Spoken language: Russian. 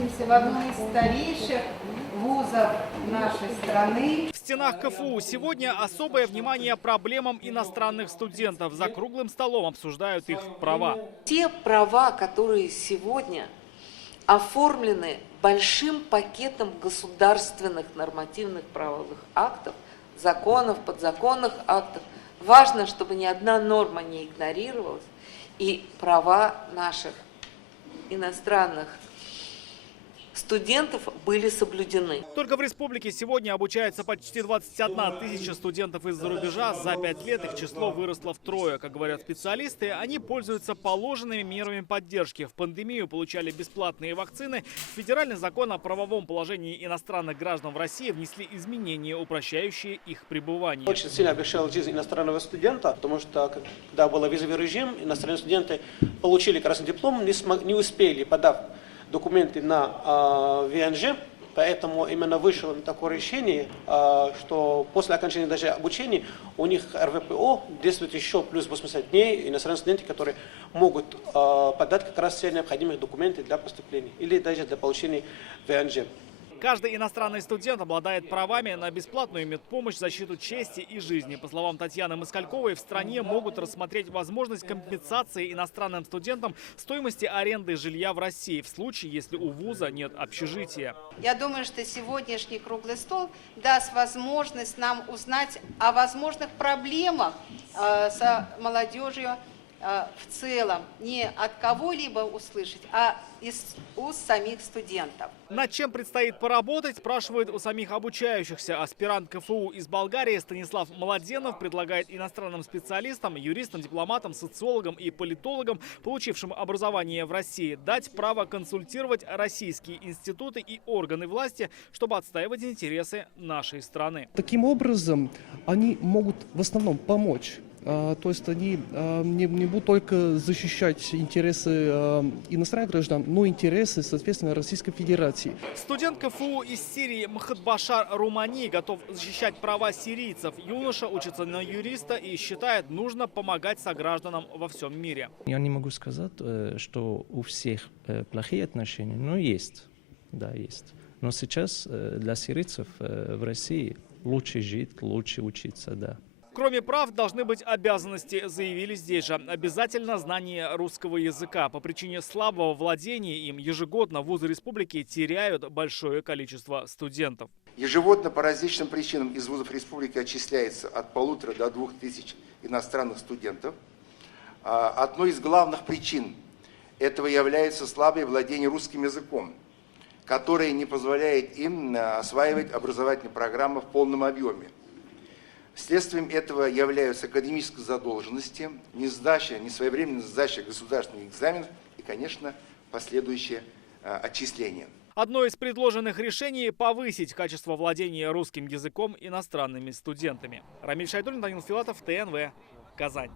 находимся в одном из старейших вузов нашей страны. В стенах КФУ сегодня особое внимание проблемам иностранных студентов. За круглым столом обсуждают их права. Те права, которые сегодня оформлены большим пакетом государственных нормативных правовых актов, законов, подзаконных актов, важно, чтобы ни одна норма не игнорировалась, и права наших иностранных студентов были соблюдены. Только в республике сегодня обучается почти 21 тысяча студентов из-за рубежа. За 5 лет их число выросло втрое. Как говорят специалисты, они пользуются положенными мерами поддержки. В пандемию получали бесплатные вакцины. В федеральный закон о правовом положении иностранных граждан в России внесли изменения, упрощающие их пребывание. Очень сильно облегчала жизнь иностранного студента, потому что когда был визовый режим, иностранные студенты получили красный диплом, не успели, подав документы на ВНЖ, поэтому именно вышло такое решение, что после окончания даже обучения у них РВПО действует еще плюс 80 дней, иностранные студенты, которые могут подать как раз все необходимые документы для поступления или даже для получения ВНЖ. Каждый иностранный студент обладает правами на бесплатную медпомощь, защиту чести и жизни. По словам Татьяны Москальковой, в стране могут рассмотреть возможность компенсации иностранным студентам стоимости аренды жилья в России в случае, если у вуза нет общежития. Я думаю, что сегодняшний круглый стол даст возможность нам узнать о возможных проблемах с молодежью в целом. Не от кого-либо услышать, а из уст самих студентов. Над чем предстоит поработать, спрашивают у самих обучающихся. Аспирант КФУ из Болгарии Станислав Младенов предлагает иностранным специалистам, юристам, дипломатам, социологам и политологам, получившим образование в России, дать право консультировать российские институты и органы власти, чтобы отстаивать интересы нашей страны. Таким образом, они могут в основном помочь. То есть они не будут только защищать интересы иностранных граждан, но и интересы, соответственно, Российской Федерации. Студент КФУ из Сирии Мхатбашар Румани готов защищать права сирийцев. Юноша учится на юриста и считает, нужно помогать согражданам во всем мире. Я не могу сказать, что у всех плохие отношения, но есть. Да, есть. Но сейчас для сирийцев в России лучше жить, лучше учиться, да. Кроме прав, должны быть обязанности, заявили здесь же. Обязательно знание русского языка. По причине слабого владения им ежегодно вузы республики теряют большое количество студентов. Ежегодно по различным причинам из вузов республики отчисляется от 1500 до 2000 иностранных студентов. Одной из главных причин этого является слабое владение русским языком, которое не позволяет им осваивать образовательные программы в полном объеме. Следствием этого являются академические задолженности, несвоевременная сдача государственных экзаменов и, конечно, последующее отчисление. Одно из предложенных решений – повысить качество владения русским языком иностранными студентами. Рамиль Шайдуллин, Данил Филатов, ТНВ, Казань.